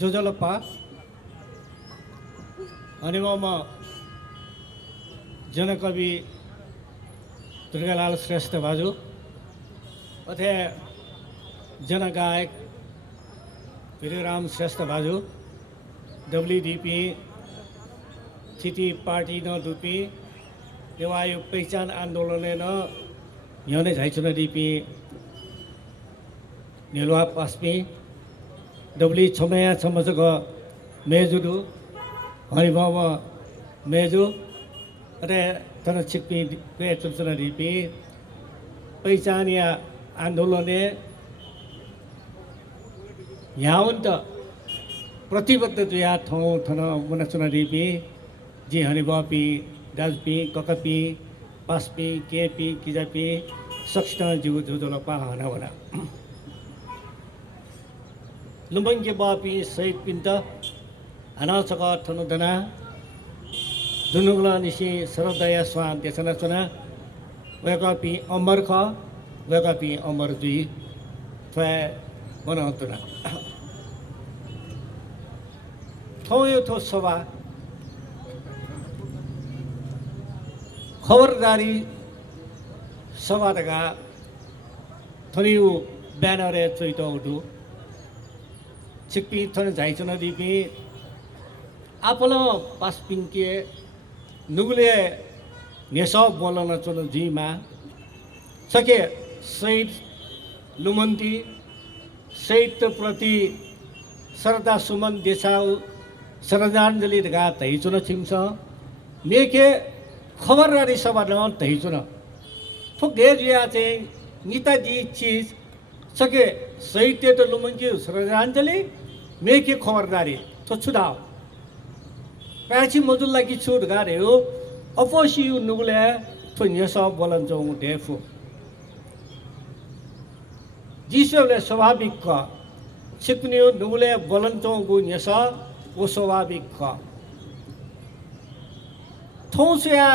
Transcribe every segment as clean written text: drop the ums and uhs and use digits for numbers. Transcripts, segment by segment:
जोजोलप्पा अनि म जनकवि दुर्गालाल श्रेष्ठ बाजु अथे जनगायक वीरराम श्रेष्ठ बाजु डब्ल्यूडीपी थिति पार्टी न दुपी देवायु पहिचान आन्दोलन न यने झाइचुना डीपी निलवा पास्पी डब्ली छमया छमजग मेजुदु हरिबाव मेजु अरे तन छिक्पी पे चुचुना डीपी पहिचान या आन्दोलने यावन्त प्रतिबद्ध जुया थौ थन मनचुना डीपी जी हरिबापी दाजपी ककपी पास्पी केपी किजापी सक्ष्ट जिउ जोजोलप्पा हनावना लुम्बङ्गे बापी सहित पिन्त हनाचक थनुदना दुनुगला निसी सरदया स्वान देशना चुना वेकापी अमर ख वेकापी अमर जुई थ्वे बनाउतुना थौयो थो सभा खबरदारी सभा दगा थनिउ ब्यानरे चोइतो उठु छिक्पी थन झाइचुना दिपी आपल पासपिंके नुगुले नेसो बोलन चुन जीमा सके शहीद लुमन्ती शहीद प्रति श्रद्धा सुमन देसाउ श्रद्धाञ्जली दगा तैचुन छिमस मेके खबरदारी सभा न तैचुन थुक देजुया चाहिँ नेताजी चीज सके शहीद तो लुमन्ती श्रद्धाञ्जली मेके खबरदारी तो छुदाव प्राची मजुल लागि छुट गारे हो अपोसी नुगुले तो नेसो बोलन जौ देफु जिसोले स्वाभाविक क छिक्नियो नुगुले बोलन जौ गु नेसो वो स्वाभाविक क थौसिया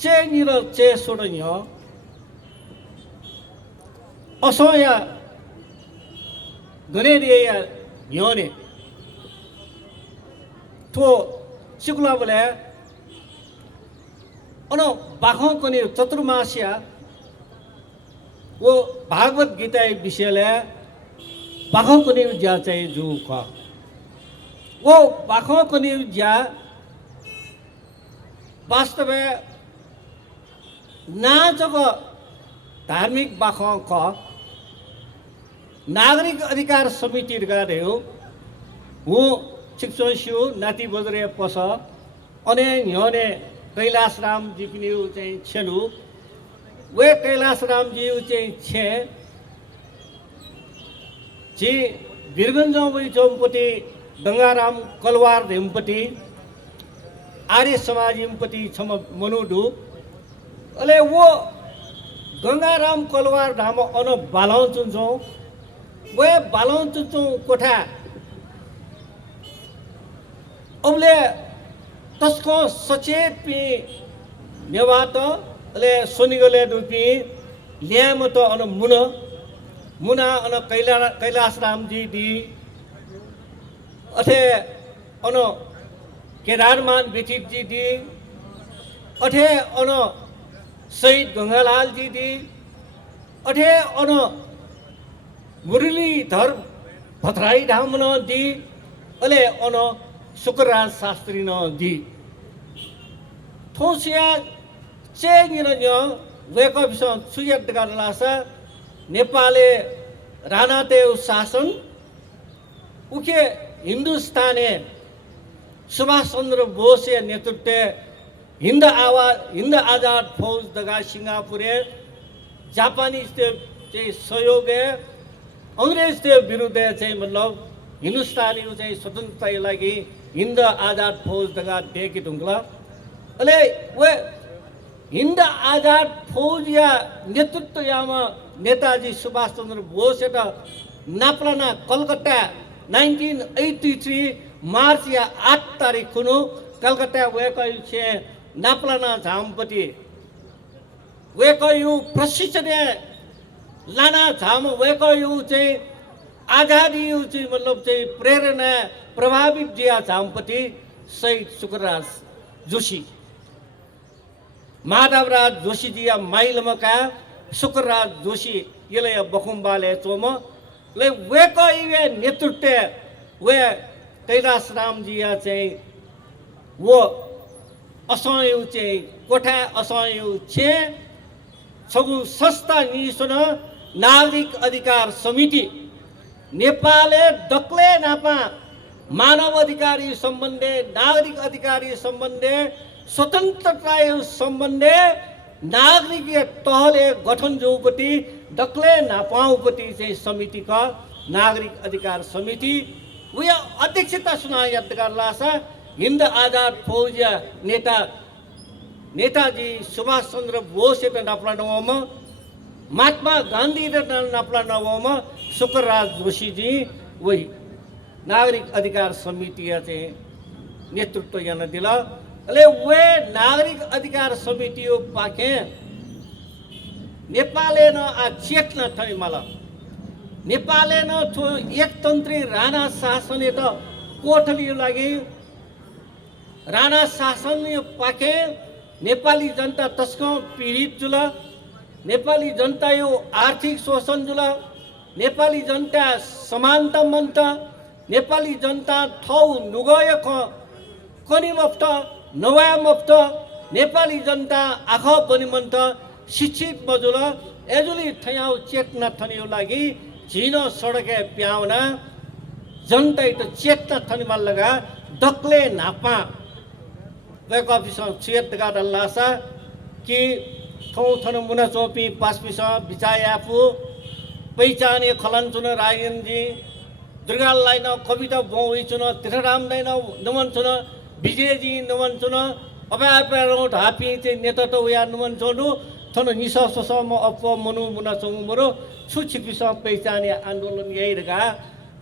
चेनिर चे सोडन्यो असोया गनेरिया योने तो चिकुला बोले अनो बाखों को नहीं चतुर्मासिया वो भागवत गीता एक विषय ले बाखों को नहीं जा चाहिए जो का वो बाखों को नहीं जा वास्तव में ना जगह धार्मिक बाखों का नागरिक अधिकार समिति रहे हो वो शिक्षु नाति बजरे पस अने ह्योने कैलाश राम जी पनि चाहिँ छेलु वे कैलाश राम जी चाहिँ छे जी वीरगंज वै चौमपति गंगाराम कलवार धेमपति आर्य समाज हिमपति छम मनुडु अले वो गंगाराम कलवार धाम अन बालाउ चुन्छौ वे बालाउ चुन्छौ कोठा अबले तस्को सचेत पी नेवात अले सोनिगले दुपी ल्याम त अन मुना अन कैलाश राम जी दी अथे अन केदारमान विठित जी दी अथे अन शहीद गंगालाल जी दी अथे अन मुरलीधर भतराई धाम न दी अले अन शुक्रराज शास्त्री न दी थोसिया चेंगिन न्यो वेकअप सुयत गर्लासा नेपाले राणादेव शासन उके हिंदुस्ताने सुभाष चंद्र बोस नेतृत्व हिंद आजाद फौज दगा सिंगापुरे जापानीज सहयोग अंग्रेज विरुद्ध मतलब हिंदुस्तानी स्वतंत्रता लगी हिंद आजाद फौज दगा देखी ढुंगला अले वे हिंद आजाद फौज या नेतृत्व यामा नेताजी सुभाष चंद्र बोस नापलाना कलकत्ता 1983 मार्च या 8 तारिख कुनो कलकत्ता वेकयु नापलाना झामपति वेकयु प्रशिक्षण लाना झाम वेकयु आजादी चाहिँ मतलब चाहिँ प्रेरणा प्रभावित जिया झामपट्टि शहीद शुक्रराज जोशी माधवराज जोशीजिया माइलमका शुक्रराज जोशी यसले बखुम्बाले चोम ले वेको इवे नेतृत्व वे कैलाश रामजिया चाहिँ वो असंयु चाहिँ कोठा असंयु छे छगु संस्था निसुन नागरिक अधिकार समिति नेपालले दक्ले नापा मानव अधिकारी सम्बन्धी नागरिक अधिकारी सम्बन्धी स्वतन्त्रता सम्बन्धी नागरिक तहले गठन जोपट्टि दक्ले नापाउपट्टि चाहिँ समितिका नागरिक अधिकार समिति उयो अध्यक्षता सुना यादगार लासा हिन्द आजाद फौज नेताजी सुभाष चन्द्र बोस एट नाप्ला नवमा महात्मा गांधी नाप्ला नवमा शुक्रराज जोशीजी वही नागरिक अधिकार समिति चाहिँ नेतृत्व यहाँ दिला अले वे नागरिक अधिकार समिति पाके नेपालले न आ चेतना थै मला नेपालले न थो एकतन्त्री राणा शासन त कोठली लागि राणा शासन पाके नेपाली जनता तस्कौं पीडित जुल नेपाली जनता यो आर्थिक शोषण जुल नेपाली जनता समानता मन्त नेपाली जनता थौ नुगय कनि मफ्त नवाया मफ्त नेपाली जनता आख बनि मन्त शिक्षित मजुल एजुली ठयाउ चेतना थनियो लागि झिनो सडके प्याउना जनता त चेतना थनिमा लगा दक्ले नापा वेक अफिस छेत गाडा लासा कि थौ थन मुना चोपी पासपिस बिचाय आफू पहिचाने खलन चुन रायनजी दुर्गालाई न कविता बौई चुन तिथराम नै न नमन चुन विजयजी नमन चुन अबारो ढापी चाहिँ नेता त उया नमन चोनु थन निसा सोसम अप मनु मुना चोंगु मरो छु छिपिस पहिचाने आन्दोलन यही रगा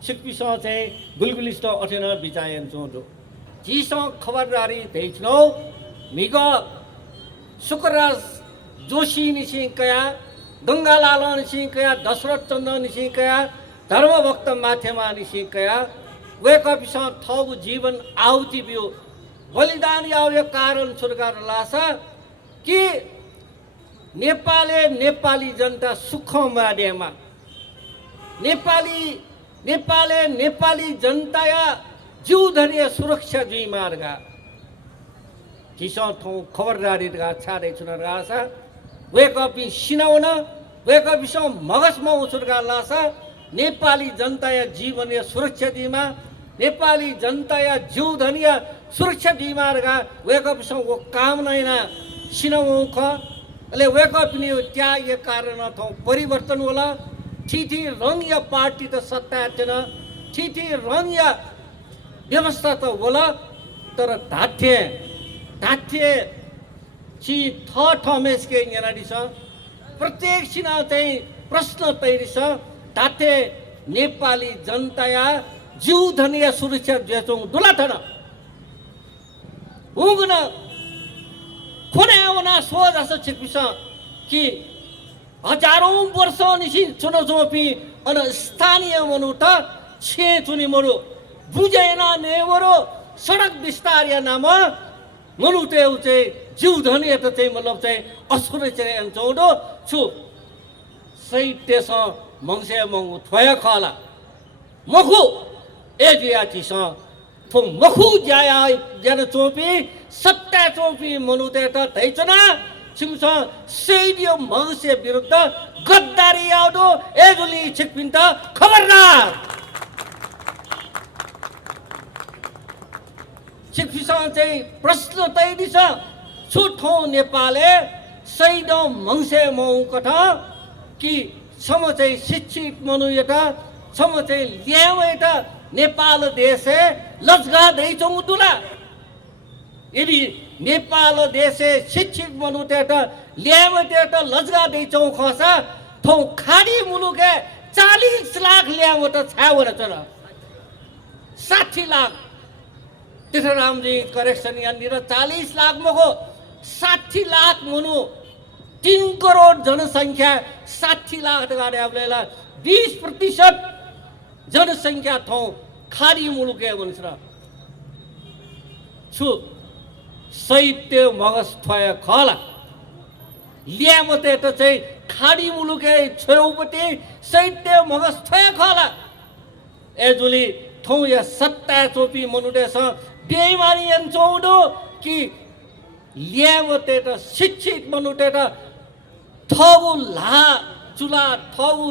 छिपिस चाहिँ गुलगुलिस्ट अठेन बिचायन चोंदो जीसँग खबरदारी दैछनौ मिग शुक्रराज जोशी निसिंकया गंगालाल निसिंकया दशरथ चन्द्र निसिंकया धर्मभक्त माथेमा निसिंकया वेक अफिस थौ जीवन आहुति बियो बलिदान आयो कारण सुरगार लासा कि नेपाली जनता सुख माडेमा नेपाली जनता या जीव धरिया सुरक्षा जुई मार्गा किसान थौ खबरदारी गा छाडे चुनर गासा वेक अफिस सिनाउन वेक अफिस मगजमा उछुरगा लासा नेपाली जनता या जीवन या सुरक्षा दिमा नेपाली जनता या जीव धनिया सुरक्षा दिमार्गा वेक अफिस वो काम नैना सिनाउ ख अले वेक अफ नि त्याग कारण थौ परिवर्तन होला ठिठी रंग या पार्टी त सत्ता थिएन ठिठी रंग या व्यवस्था त होला तर ढाठे छि थमेस के यनाडी छ प्रत्येक सिना चाहिँ प्रश्न तैरी छ ढाठे नेपाली जनता या जीव धनिया सुरक्षा जेचों दुला थन उगन खोने आवना सोच अस छिपिस कि हजारौं वर्ष निसी चुनो जोपी अन स्थानीय मनु त छे चुनी मरु बुझेना नेवरो सडक विस्तार या नाम मनु ते उचे जीव धनी त चाहिँ मतलब चाहिँ असुरक्षित अञ्चौडो छु सही तेस मंसे मंगु थय खला मखु ए जिया चिस थो मखु जाया जन चोपी सत्ता चोपी मनु ते त दैचना छिमस सेडियो मंसे विरुद्ध गद्दारी आउदो एजुली छिकपिन त खबरदार छिकपिस चाहिँ प्रश्न तैदी छ छुठौ नेपालले सैदौ मंसे मौ कथा कि सम चाहिँ शिक्षित मनु यता सम चाहिँ ल्याउ यता नेपाल देशे लजगा दैचौ दुला यदि नेपाल देशे शिक्षित मनु तेटा ल्याउ तेटा लजगा दैचौ खसा थौ खाडी मुलुके 40 लाख ल्याउ त छाउ र चरा 60 लाख तिथरामजी करेक्सन यहाँनिर 40 लाख मको 60 लाख मुनु 3 करोड जनसङ्ख्या 60 लाख गाडे आपल्याला 20% जनसङ्ख्या ठाउँ खाडी मुलुके भन्छ छु साहित्य मगज ठय खला ल्यामते त चाहिँ खाडी मुलुके छेउपट्टि साहित्य मगज ठय खला एजुली ठाउँ या सत्ता चोपी मनुडेस बेइमानी चौडो कि ल्यामते त शिक्षित मनुटे त ठगु ला चुला ठगु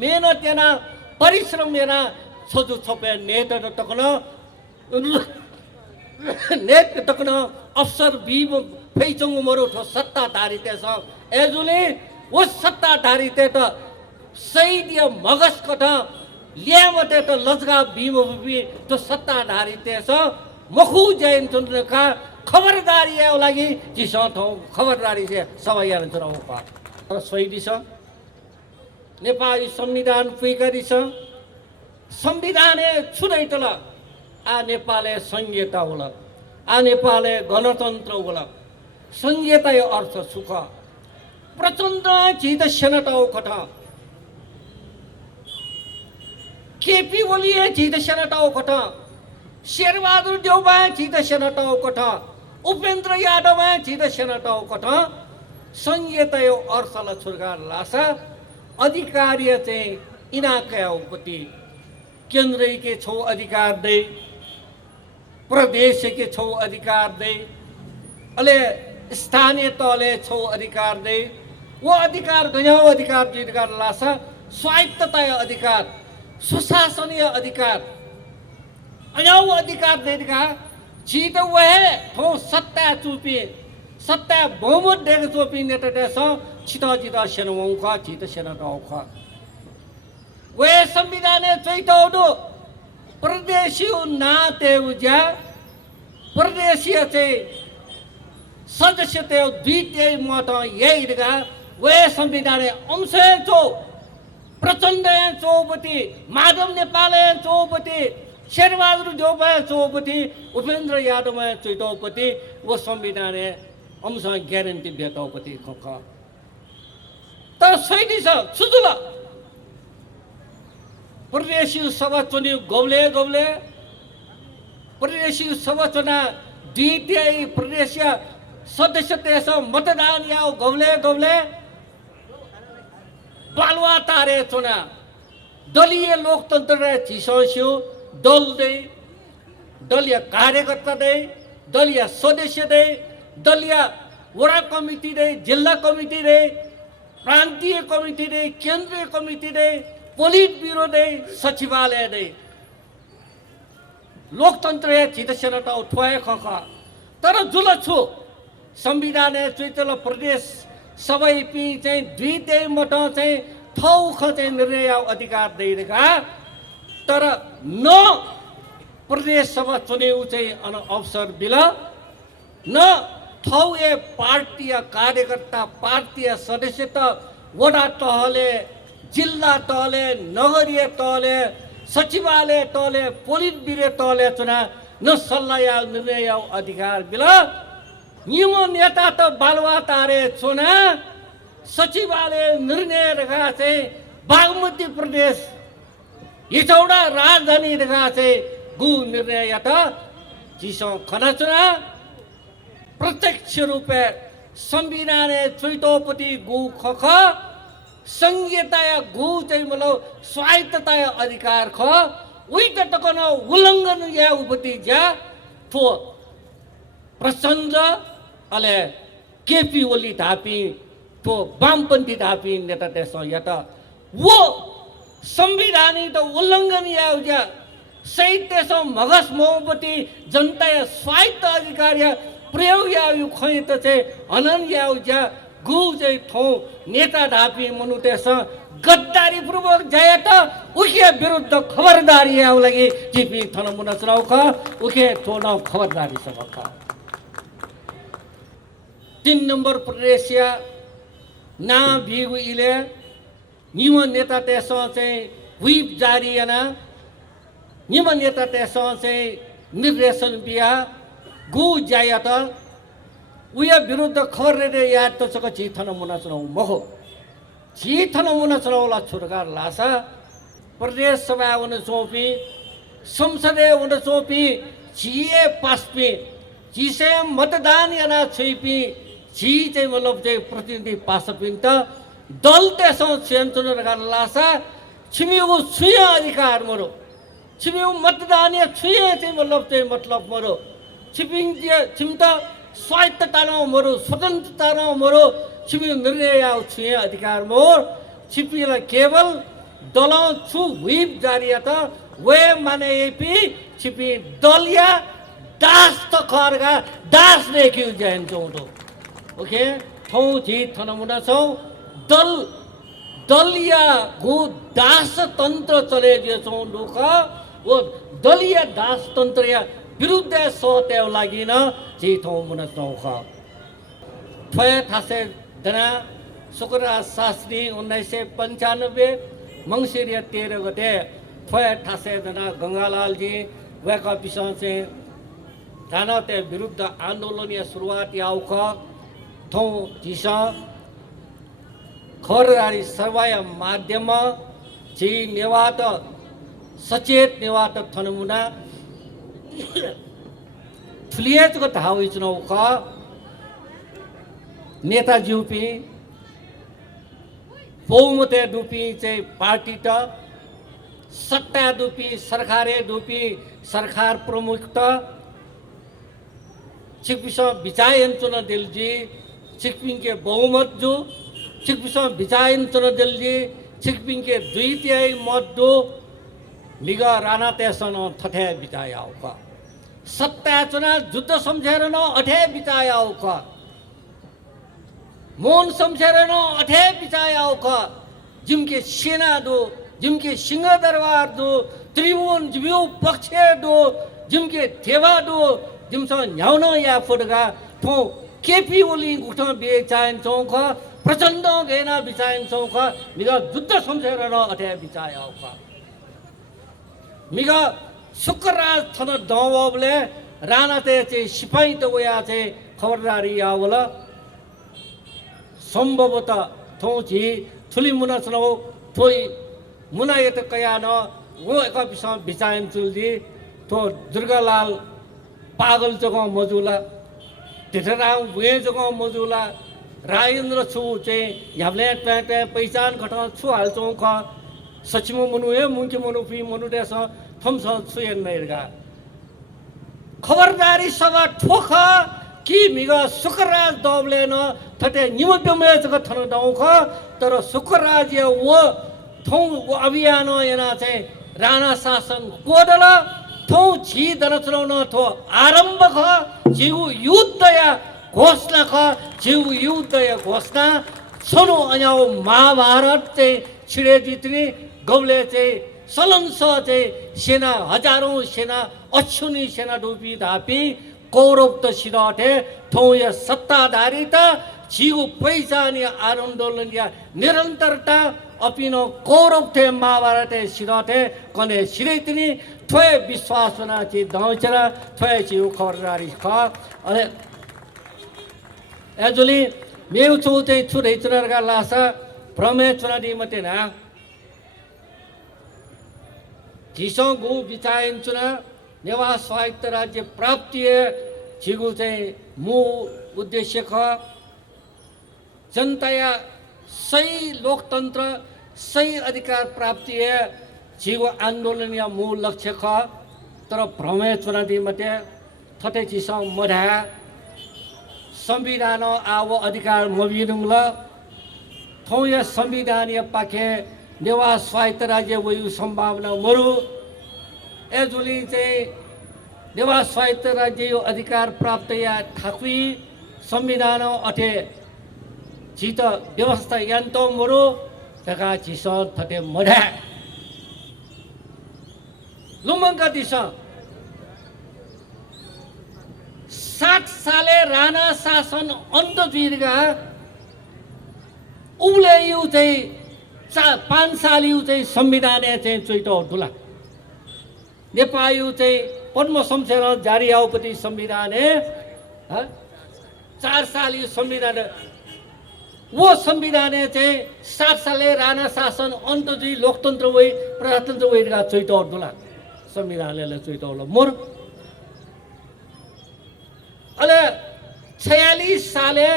मेहनत याना परिश्रम याना छोजु छोपे नेता तकन नेत तकन अफसर बीम फैचंग मरो ठो सत्ताधारी तेस एजुले वो सत्ताधारी ते त सही दिया मगस कथ ल्यामते त लजगा बीम बी तो सत्ताधारी तेस मखु जैन चन्द्र का खबरदारी है लागि जिसो थौ खबरदारी से सबै यार चराउ पा तर सही छ नेपाली संविधान स्वीकारी छ संविधान छुदै तल आ नेपाले संहिता होला आ नेपाले गणतन्त्र होला संहिता अर्थ सुख प्रचण्ड चित सेनाटाउ कथ केपी ओलीए चित सेनाटाउ कथ शेरबहादुर देउबा चित सेनाटाउ कथ उपेन्द्र यादव चित सेनाटाउ कथ संहिता अर्थला छुर्गार लासा अधिकारी चाहिँ इनाकापट्टि केन्द्र के छौ अधिकार दे प्रदेश के छौ अधिकार दे अले स्थानीय तले छौ अधिकार दे वो अधिकार गयो अधिकार अधिकार लासा स्वायत्तता अधिकार सुशासनीय अधिकार अयाउ अधिकार देगा चीत वह थो सत्ता चुपी सत्ता बहुमत देख चुपी नेता देश छिता जिता सेनवंखा चित सेना दौखा वे संविधान चैतौडो प्रदेशी नाते उजा प्रदेशीय चाहिँ सदस्य ते द्वितीय मत यही दिगा वे संविधान अंश चो प्रचण्ड चौपति माधव नेपाल चौपति शेरबहादुर देउबा चौपति उपेन्द्र यादव चौपति वो संविधान अंश ग्यारेन्टी बेतौपति खख तर सही छ सुजुल प्रदेशी सभा चुन्यो गौले गौले प्रदेशी सभा चुना द्वितीय प्रदेशीय सदस्य तेस मतदान याओ गौले गौले बालुवा तारे चुना दलीय लोकतन्त्र चिसोस्यो दल दे दलीय कार्यकर्ता दे दलीय सदस्य दे दलीय वडा कमिटी दे जिल्ला कमिटी दे प्रान्तीय कमिटी दे केन्द्रीय कमिटी दे पोलिट ब्युरो दे सचिवालय दे लोकतन्त्र चितसेना त उठ्वाए खख तर जुल छु संविधान चैतल प्रदेश सबै पि चाहिँ द्वितीय मत चाहिँ थौख चाहिँ निर्णय अधिकार दैरेका तर न प्रदेश सभा चुनेउ चाहिँ अन अवसर बिल न थौ ए पार्टीय कार्यकर्ता पार्टीय सदस्य त वडा तहले जिल्ला तहले नगरीय तहले सचिवालय तहले पोलिट ब्युरो तहले चुना न सल्लाह निर्णय अधिकार बिल नियम नेता त बालुवा तारे चुना सचिवालय निर्णय रखा चाहिँ बागमती प्रदेश हिचौडा राजधानी रखा चाहिँ गु निर्णय त चिसो खना चुना प्रत्यक्ष रूपे संविधान चैतोपति गु खख संहिता गु चाहिँ मतलब स्वायत्तता अधिकार ख उही त तकन उल्लङ्घन या उपति ज्या थो प्रचण्ड अले केपी ओली धापी थो वामपन्थी धापी नेता देश या त वो संविधानी त उल्लङ्घन या ज्या साहित्य सो मगस मोहपति जनता या स्वायत्त अधिकार या प्रयोग या यो खै त चाहिँ अनन या ज्या गु चाहिँ थौ नेता ढापी मनुतेस गद्दारी पूर्वक जाए त उखे विरुद्ध खबरदारी आउ लागि जिपी थन मुना चुनाउ ख उखे थोन खबरदारी सब ख 3 नम्बर प्रदेशिया ना भिगु इले निम नेता तेस चाहिँ व्हिप जारी याना निम नेता तेस चाहिँ निर्देशन बिया गु जाय त उया विरुद्ध खबर रे याद तो चक चीथन मुना चुनाउ महो चीथन मुना चुनाउला छुरगार लासा प्रदेश सभा उन चौपी संसदीय उन चौपी जिए पासपी जिसे मतदान याना छुपी जी चाहिँ मतलब चाहिँ प्रतिनिधि पासपिन त दल त्यसो चयन रगा लासा छिमिउ छुया अधिकार मरो छिमिउ मतदान या छुए चाहिँ मतलब मरो छिपिङ छिमता स्वायत्तता न मरो स्वतन्त्रता न मरो छिमिउ निर्णय आउ छुए अधिकार मोर छिपिला केवल दल छु व्हिप जारी त वे माने एपी छिपी दलिया दास त खरगा दास ने क्यु जैन चौदो ओके थौ जी थनमुना छौ दलिया गो दास तन्त्र चले जे छौ लोक वो दलिया दास तन्त्र या विरुद्ध सोतेव लागि न जी थौ मुना छौ ख फय थासे दना शुक्रराज शास्त्री 1995 मंसिर 13 गते फय ठासे जना गंगालाल जी वेका पिछा से जाना ते विरुद्ध आंदोलन या शुरुआत याव ख थौ जिसा खरदारी सर्वाय माध्यम जी नेवात सचेत नेवात थनमुना फ्लिएज को धाव चुनाव ख नेता जीपी बहुमते दुपी चाहिँ पार्टी त सट्टा दुपी सरकारे दुपी सरकार प्रमुख त छिकपिस विचायन चुन दिलजी छिकपिङ के बहुमत जो छिकपिस विचायन चुन दिलजी छिकपिङ के 2/3 मत दो निगा राणा तेसन थठे विचाय आउका सट्टा चुना जुद्ध सम्झेर न अठे विचाय आउका मोन सम्झेर न अठे विचाय आउका जिमके सेना दो जिमके सिंह दरबार दो त्रिभुवन जिम्यू पक्ष दो जिमके देवा दो जिमस न्याउन या फुटगा थो केपी ओली उठन बे चाइन चौख प्रचण्ड गेना विचायन चौख मिगा जुद्ध सम्झेर न अठे विचाय आउका मिगा शुक्रराज थन दवबले राणा ते चाहिँ सिपाही त वया चाहिँ खबरदारी आवला संभवतः थो जी थुली मुना चुनाव थोई मुना ये तो कया न वो एक पिछा विचायन चुल्दी तो दुर्गालाल पागल जगह मजुला तेठराम वे जगह मजुला राजेंद्र छु चाहिँ याबले पहिचान घटा छु हाल्छौँ ख सचिमो मनु हे मुंके मनु पी मनु देस थम्स छुयन नैरगा खबरदारी सभा ठोख कि मिगा शुक्रराज दबले न थटे निमप्यमे जग थन दाउ ख तर शुक्रराज या वो थौ वो अभियान yana चाहिँ राणा शासन कोदल थौ छि दन चलाउन थो आरम्भ ख जिउ युद्ध या घोषणा ख जिउ युद्ध या घोषणा सनो अन्याउ महाभारत चाहिँ छिडे जित्ने गौले चाहिँ सलंस चाहिँ सेना हजारौं सेना अक्षुनी सेना डुबी धापी कौरव त सिराटे थौ या सत्ताधारी त जिउ पहिचान आन्दोलन या निरंतरता अपिनो कौरव थे महाभारत सिराटे कने सिरैतनी थोए विश्वास बना ची दाउचरा थोए जिउ खबरदारी ख अरे एजुली मेउ छु चाहिँ छुरै चुनरगा लासा प्रमे चुनादी मते ना जिसो गु विचायन चुना नेवा स्वायत्त राज्य प्राप्ति जिगु चाहिँ मूल उद्देश्य ख जनता या सही लोकतंत्र सही अधिकार प्राप्ति है जिगु आंदोलन या मूल लक्ष्य ख तर भ्रमे चुनादी मते थटे जिसो मढा संविधान आव अधिकार मबिनुङ थौ या संविधान या पाखे नेवा स्वायत्त राज्य वयु संभावना मरु एजुली चाहिँ नेवा स्वायत्त राज्य यो अधिकार प्राप्त या ठाकुई संविधान अठे जित व्यवस्था यन्त मरु तका जिस थटे मढा लुमंका दिस 60 साले राणा शासन अन्त जुइरगा उले यु चाहिँ 5 साल यु चाहिँ संविधान चाहिँ चोइटो ठुला नेपाल यु चाहिँ पद्म शमशेर जारी आवपति संविधान 4 साल यु संविधान वो संविधान चाहिँ 60 साले राणा शासन अन्तजी लोकतन्त्र वै प्रजातन्त्र वैका चैतौर दुला संविधानले चैतौर मोर अले 46 साले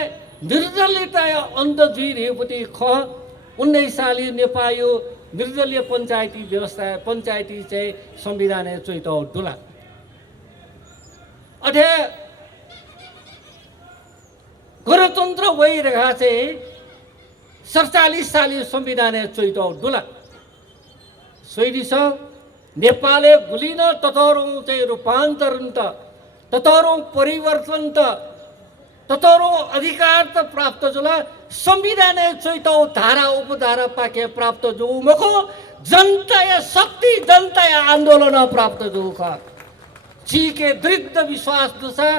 निर्दलीयता अन्तजी रेपति ख 19 साली नेपाली निर्दलीय पञ्चायती व्यवस्था पञ्चायती चाहिँ संविधान चैतौर दुला अठे गणतन्त्र भइरहेका चाहिँ 47 साली संविधान चैतौर दुला सोइदिस नेपालले गुलिन ततरौँ चाहिँ रूपान्तरण त ततरौँ परिवर्तन त ततरौँ अधिकार त प्राप्त जुला संविधान चैतौर धारा उपधारा पाके प्राप्त जो मको जनता शक्ति जनता आन्दोलन प्राप्त जो का जी के दृढ़ विश्वास दुसा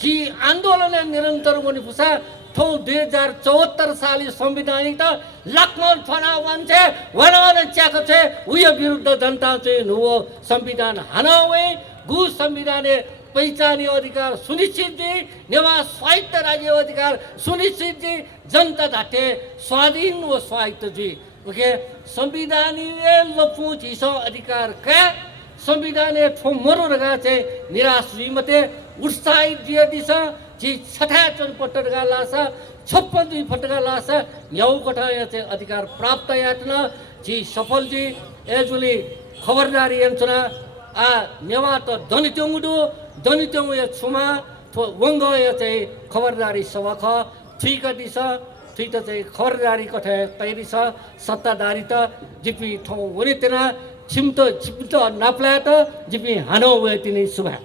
जी आन्दोलन निरन्तर हुने पुसा ठो 2074 साली संविधानिक त लक्ष्मण फना मान्छे वनवन च्याको छे उयो विरुद्ध जनता चाहिँ नुव संविधान हनावे गु संविधान पहिचानी अधिकार सुनिश्चित जी नेवा स्वायत्त राज्य अधिकार सुनिश्चित जी जनता धाटे स्वाधीन व स्वायत्त जी ओके संविधानीय लपु जिसो अधिकार का संविधान ठोमरो रगा चाहिँ निराश मते उत्साहित दिए दिशा जी 66 पटका लासा 56 पटका लासा न्याउ कठा चाहिँ अधिकार प्राप्त यातना जी सफल जी एजुली खबरदारी यन्त्रणा आ नेवा त दनित्यङ या छुमा वंग या चाहिँ खबरदारी सभा ख ठीक दिशा ठीक त चाहिँ खबरदारी कठा तैरी छ सत्ताधारी त जिपी ठौ वने तेना छिम्तो नाप्ला त जिपी हानो वे तिनी सुभा